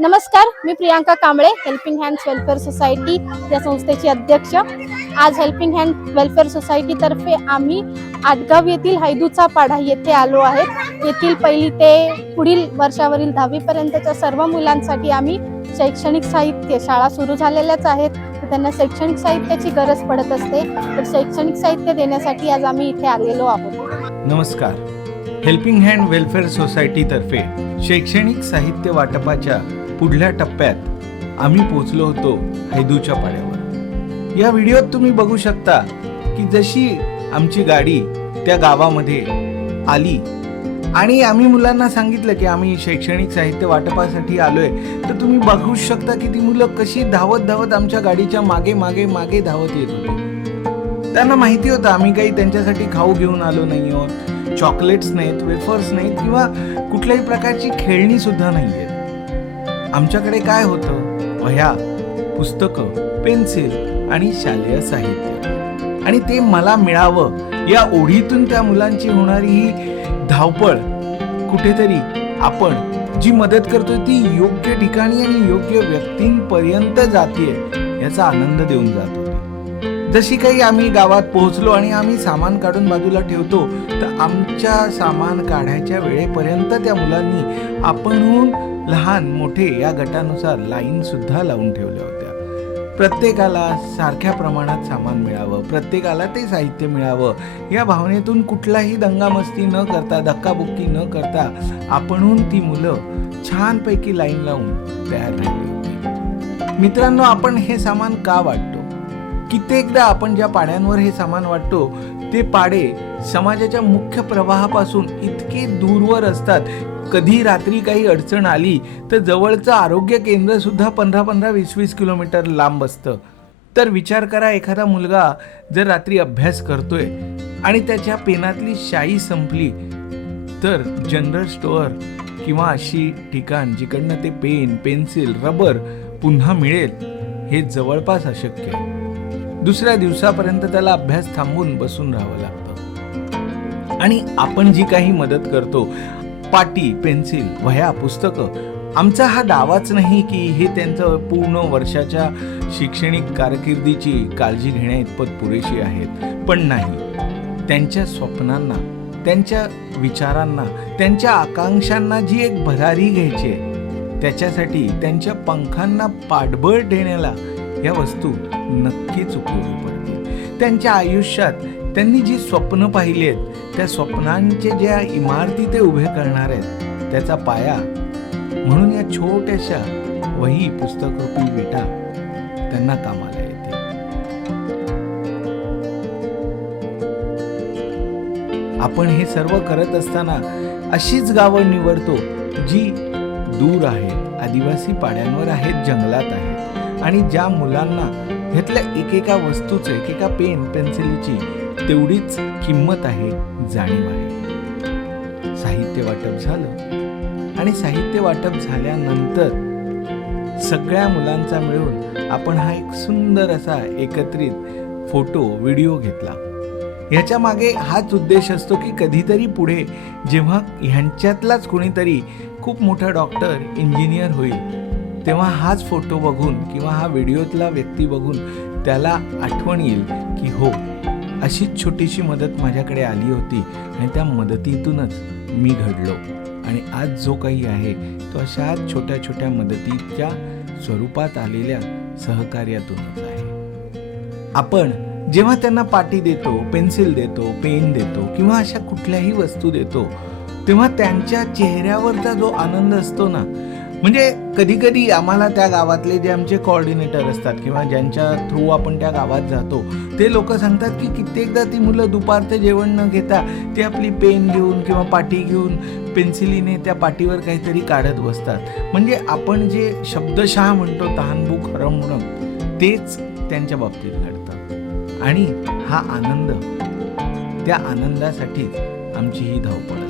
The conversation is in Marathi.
नमस्कार मी Priyanka Kamble helping hands welfare society या संस्थेची अध्यक्ष. आज हेल्पिंग हँड वेलफेअर सोसायटीतर्फे आम्ही आटगाव येथील हैदूचा पाढा येथे आलो आहेत. येथील पहिली ते पुढील वर्षावरील दहावीपर्यंतच्या सर्व मुलांसाठी आम्ही शैक्षणिक साहित्य शाळा सुरू झालेल्याच आहेत. तर त्यांना शैक्षणिक साहित्याची गरज पडत असते. तर शैक्षणिक साहित्य देण्यासाठी आज आम्ही इथे आलेलो आहोत. नमस्कार. हेल्पिंग हँड वेलफेअर सोसायटीतर्फे शैक्षणिक साहित्य वाटपाच्या पुढल्या टप्प्यात आम्ही पोचलो होतो हैदूच्या पाड्यावर. या व्हिडिओत तुम्ही बघू शकता की जशी आमची गाडी त्या गावामध्ये आली आणि आम्ही मुलांना सांगितलं की आम्ही शैक्षणिक साहित्य वाटपासाठी आलोय तर तुम्ही बघू शकता की ती मुलं कशी धावत धावत आमच्या गाडीच्या मागे मागे मागे धावत येत होती. त्यांना माहिती होतं आम्ही काही त्यांच्यासाठी खाऊ घेऊन आलो नाही आहोत चॉकलेट्स नाहीत वेफर्स नाहीत किंवा कुठल्याही प्रकारची खेळणी सुद्धा नाही आहेत आमच्याकडे काय होतं? वह्या पुस्तकं पेन्सिल आणि शालेय साहित्य. आणि ते मला मिळावं या ओढीतून त्या मुलांची होणारी ही धावपळ. कुठेतरी आपण जी मदत करतोय ती योग्य ठिकाणी आणि योग्य व्यक्तींपर्यंत जाते याचा आनंद देऊन जात जशी काही आम्ही गावात पोहोचलो आणि आम्ही सामान काढून बाजूला ठेवतो तर आमच्या सामान काढायच्या वेळेपर्यंत त्या मुलांनी आपणहून लहान मोठे या गटानुसार लाईन सुद्धा लावून ठेवल्या होत्या. प्रत्येकाला सारख्या प्रमाणात सामान मिळावं प्रत्येकाला ते साहित्य मिळावं या भावनेतून कुठलाही दंगामस्ती न करता धक्काबुक्की न करता आपणहून ती मुलं छानपैकी लाईन लावून तयार राहिली होती. मित्रांनो आपण हे सामान का वाटतो? कित्येकदा आपण ज्या पाड्यांवर हे सामान वाटतो ते पाडे समाजाच्या मुख्य प्रवाहापासून इतके दूरवर असतात. कधी रात्री काही अडचण आली तर जवळचं आरोग्य केंद्र सुद्धा पंधरा पंधरा वीस वीस किलोमीटर लांब असतं. तर विचार करा एखादा मुलगा जर रात्री अभ्यास करतोय आणि त्याच्या पेनातली शाई संपली तर जनरल स्टोअर किंवा अशी ठिकाण जिकडनं ते पेन पेन्सिल रबर पुन्हा मिळेल हे जवळपास अशक्य दुसऱ्या दिवसापर्यंत त्याला अभ्यास थांबून बसून राहावं लागतं. आणि आपण जी काही मदत करतो पाटी पेन्सिल वह्या पुस्तकं आमचा हा दावाच नाही की हे त्यांचं पूर्ण वर्षाच्या शैक्षणिक कारकिर्दीची काळजी घेण्या इतपत पुरेशी आहेत. पण नाही. त्यांच्या स्वप्नांना त्यांच्या विचारांना त्यांच्या आकांक्षांना जी एक भरारी घ्यायची आहे त्याच्यासाठी त्यांच्या पंखांना पाठबळ देण्याला या वस्तू नक्कीच उपयोगी पडतील. त्यांच्या आयुष्यात त्यांनी जी स्वप्न पाहिली आहेत त्या स्वप्नांचे ज्या इमारती ते उभे करणार आहेत त्याचा पाया. म्हणून या छोट्याशा वही पुस्तक रूपी विटा त्यांना कामाला येते आपण हे सर्व करत असताना अशीच गावं निवडतो जी दूर आहेत आदिवासी पाड्यांवर आहेत जंगलात आहेत. आणि ज्या मुलांना ह्यातल्या एकेका वस्तूचे एकेका पेन पेन्सिलीची तेवढीच किंमत आहे जाणीव आहे. साहित्य वाटप झालं आणि साहित्य वाटप झाल्यानंतर सगळ्या मुलांचा मिळून आपण हा एक सुंदर असा एकत्रित फोटो व्हिडिओ घेतला. ह्याच्या मागे हाच उद्देश असतो की कधीतरी पुढे जेव्हा ह्यांच्यातलाच कोणीतरी खूप मोठा डॉक्टर इंजिनियर होईल तेव्हा हाच फोटो बघून किंवा हा व्हिडिओतला व्यक्ती बघून त्याला आठवण येईल की हो अशीच छोटीशी मदत माझ्याकडे आली होती आणि त्या मदतीतूनच मी घडलो. आणि आज जो काही आहे तो अशाच छोट्या छोट्या मदतीच्या स्वरूपात आलेल्या सहकार्यातूनच आहे. आपण जेव्हा त्यांना पाटी देतो पेन्सिल देतो पेन देतो किंवा अशा कुठल्याही वस्तू देतो तेव्हा त्यांच्या चेहऱ्यावरचा जो आनंद असतो ना म्हणजे कधी कधी आम्हाला त्या गावातले जे आमचे कोऑर्डिनेटर असतात किंवा ज्यांच्या थ्रू आपण त्या गावात जातो ते लोक सांगतात की कित्येकदा ती मुलं दुपारचं जेवण न घेता ते आपली पेन घेऊन किंवा पाटी घेऊन पेन्सिलीने त्या पाटीवर काहीतरी काढत बसतात. म्हणजे आपण जे शब्दशः म्हणतो तहानभूक हरवणं तेच त्यांच्या बाबतीत घडतं. आणि हा आनंद त्या आनंदासाठीच आमची ही धावपळ.